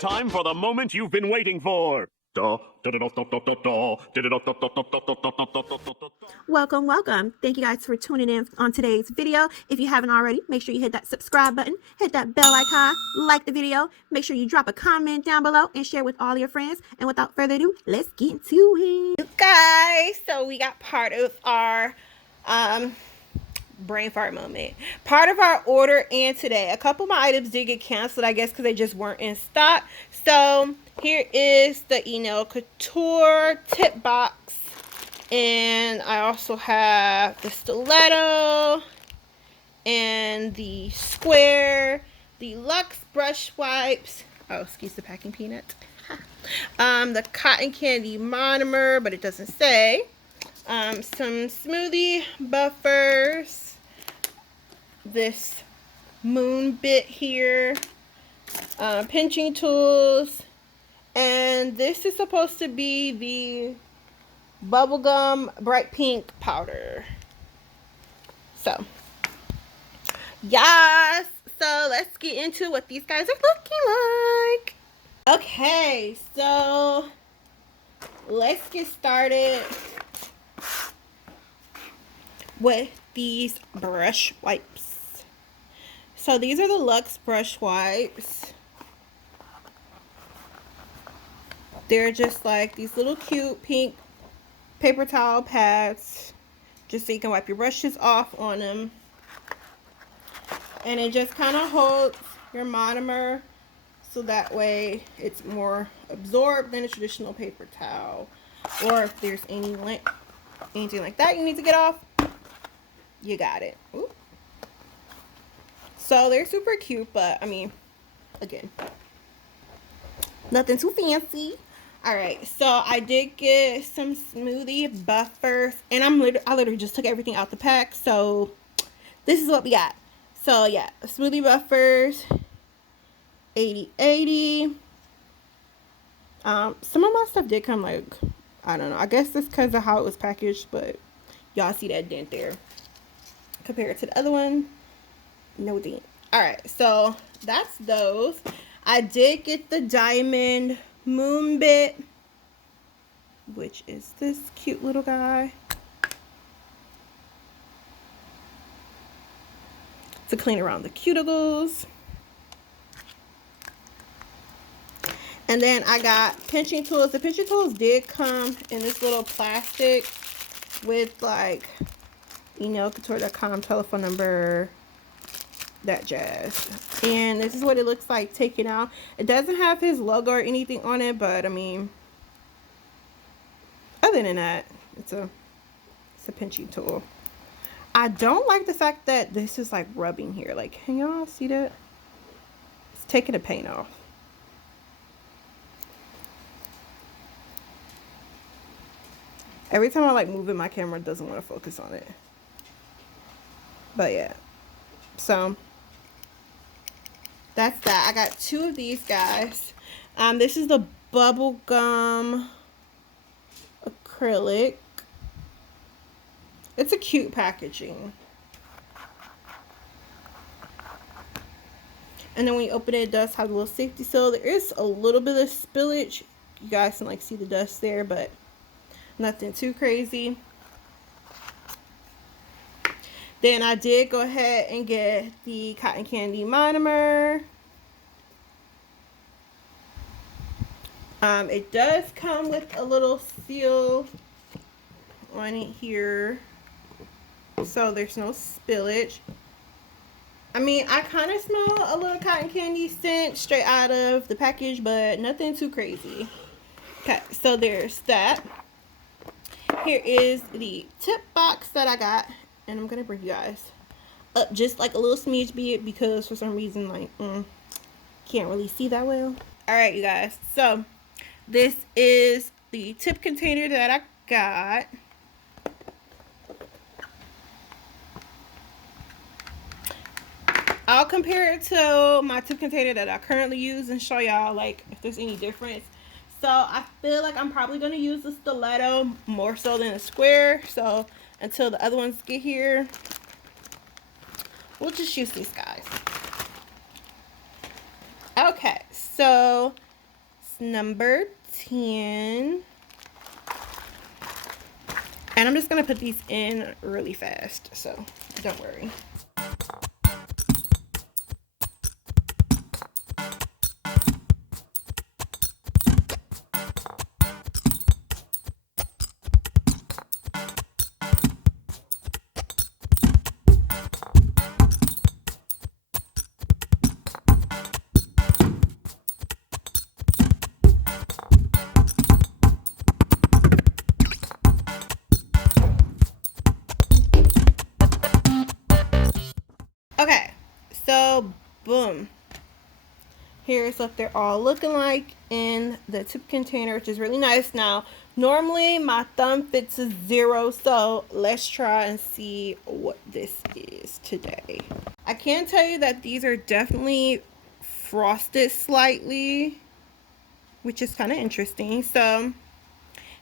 Time for the moment you've been waiting for. Welcome. Thank you guys for tuning in on today's video. If you haven't already, make sure you hit that subscribe button, hit that bell icon, like the video, make sure you drop a comment down below and share with all your friends. And without further ado, let's get into it. Guys, so we got part of our brain fart moment. Part of our order and today. A couple of my items did get canceled, I guess, because they just weren't in stock. So here is the Enailcouture tip box. And I also have the stiletto and the square, the Luxe brush wipes. Oh, excuse the packing peanut. The cotton candy monomer, but it doesn't say. Some smoothie buffers. This moon bit here. Pinching tools. And this is supposed to be the bubblegum bright pink powder. So yes, so let's get into what these guys are looking like. Okay, so let's get started with these brush wipes. So these are the Luxe brush wipes. They're just like these little cute pink paper towel pads, just so you can wipe your brushes off on them. And it just kind of holds your monomer so that way it's more absorbed than a traditional paper towel. Or if there's anything like that you need to get off, you got it. Ooh. So they're super cute, but I mean, again, nothing too fancy. Alright, so I did get some smoothie buffers, and I literally just took everything out the pack, so this is what we got. So yeah, smoothie buffers, 80/80. Some of my stuff did come like, I don't know, I guess it's because of how it was packaged, but y'all see that dent there. Compared to the other one, no dent. Alright, so that's those. I did get the diamond moon bit, which is this cute little guy, to clean around the cuticles. And then I got pinching tools. The pinching tools did come in this little plastic with like Enailcouture.com telephone number, that jazz. And this is what it looks like taken out. It doesn't have his logo or anything on it, but I mean, other than that, it's a pinching tool. I don't like the fact that this is like rubbing here. Like, can y'all see that? It's taking the paint off. Every time I like move it, my camera doesn't want to focus on it. But yeah, so that's that. I got two of these guys. This is the bubblegum acrylic. It's a cute packaging. And then when you open it, it does have a little safety seal. There is a little bit of spillage. You guys can like see the dust there, but nothing too crazy. Then I did go ahead and get the cotton candy monomer. It does come with a little seal on it here, so there's no spillage. I mean, I kind of smell a little cotton candy scent straight out of the package, but nothing too crazy. Okay, so there's that. Here is the tip box that I got, and I'm gonna bring you guys up just like a little smidge bit because for some reason like can't really see that well. All right, you guys. So this is the tip container that I got. I'll compare it to my tip container that I currently use and show y'all like if there's any difference. So I feel like I'm probably going to use the stiletto more so than a square. So until the other ones get here, we'll just use these guys. Okay, so it's number 10. And I'm just going to put these in really fast, so don't worry. Okay, so boom. Here's what they're all looking like in the tip container, which is really nice. Now, normally my thumb fits a 0, so let's try and see what this is today. I can tell you that these are definitely frosted slightly, which is kind of interesting. So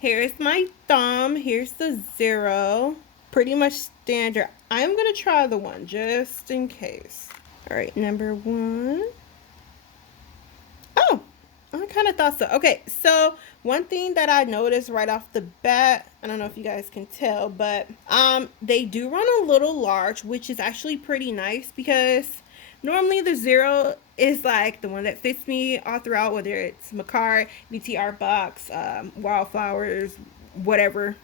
here's my thumb. Here's the 0. Pretty much standard. I'm going to try the 1 just in case. All right, number 1. Oh, I kind of thought so. Okay, so one thing that I noticed right off the bat, I don't know if you guys can tell, but they do run a little large, which is actually pretty nice because normally the 0 is like the one that fits me all throughout, whether it's Makar, BTR box, wildflowers, whatever.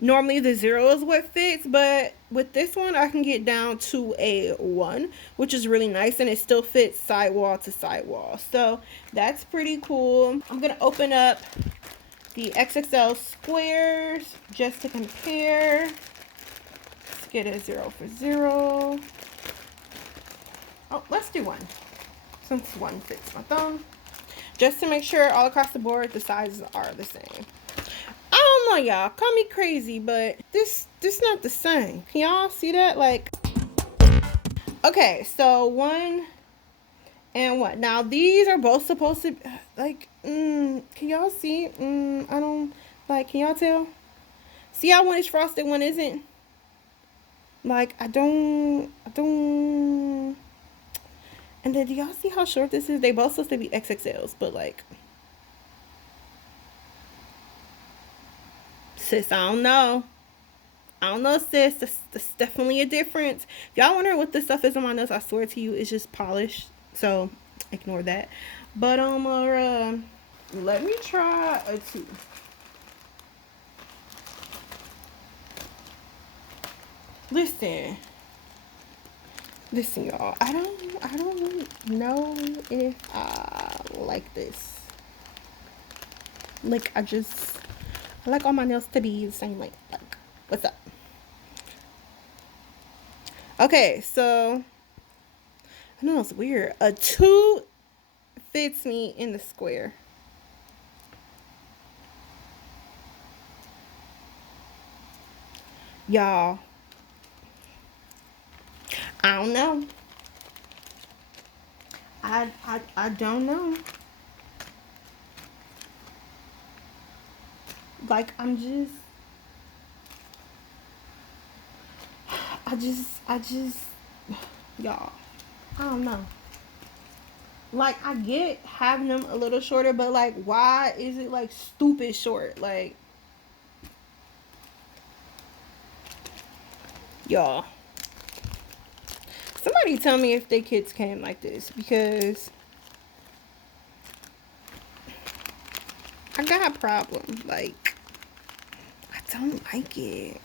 Normally the 0 is what fits, but with this one I can get down to a 1, which is really nice, and it still fits sidewall to sidewall, so that's pretty cool. I'm gonna open up the XXL squares just to compare. Let's get a 0 for 0. Oh, let's do 1 since 1 fits my thumb, just to make sure all across the board the sizes are the same. I don't know, y'all, call me crazy, but this not the same. Can y'all see that? Like, okay, so 1 and 1. Now these are both supposed to like can y'all see? I don't like, can y'all tell? See how 1 is frosted, 1 isn't? Like, I don't and then do y'all see how short this is? They both supposed to be XXLs, but like, sis, I don't know. I don't know, sis. That's definitely a difference. If y'all wondering what this stuff is on my nails, I swear to you, it's just polish. So ignore that. But let me try a 2. Listen, y'all. I don't know if I like this. Like, I like all my nails to be the same. Like, what's up? Okay, so I know it's weird. A 2 fits me in the square. Y'all, I don't know. I don't know. Like, I just, y'all, I don't know. Like, I get having them a little shorter, but like, why is it like stupid short? Like, y'all, somebody tell me if their kids came like this, because I got a problem. Like, I don't like it.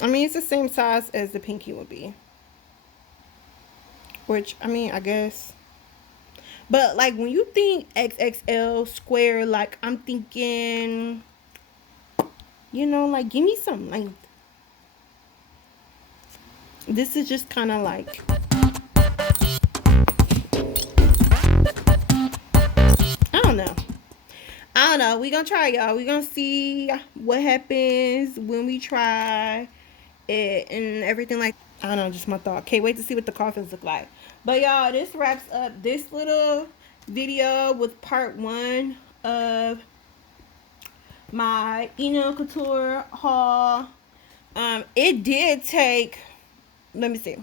I mean, it's the same size as the pinky would be. Which, I mean, I guess. But like when you think XXL square, like I'm thinking, you know, like give me some length. This is just kind of like, I don't know. I don't know. We gonna try, y'all. We gonna see what happens when we try it and everything. Like, I don't know, just my thought. Can't wait to see what the coffins look like. But y'all, this wraps up this little video with part 1 of my Enailcouture haul. It did take, let me see,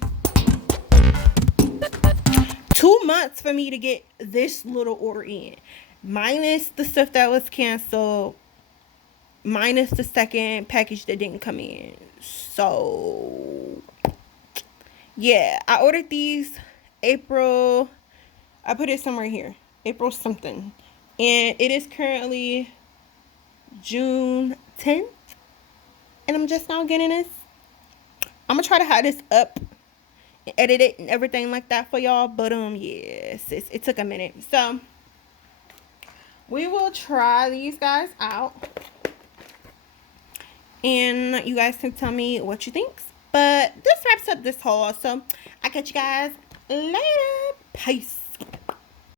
2 months for me to get this little order in, minus the stuff that was canceled, minus the second package that didn't come in. So yeah, I ordered these April, I put it somewhere here, April something, and it is currently June 10th, and I'm just now getting this. I'm gonna try to hide this up and edit it and everything like that for y'all, but yes, it took a minute. So we will try these guys out, and you guys can tell me what you think. But this wraps up this haul, so I catch you guys later. Peace.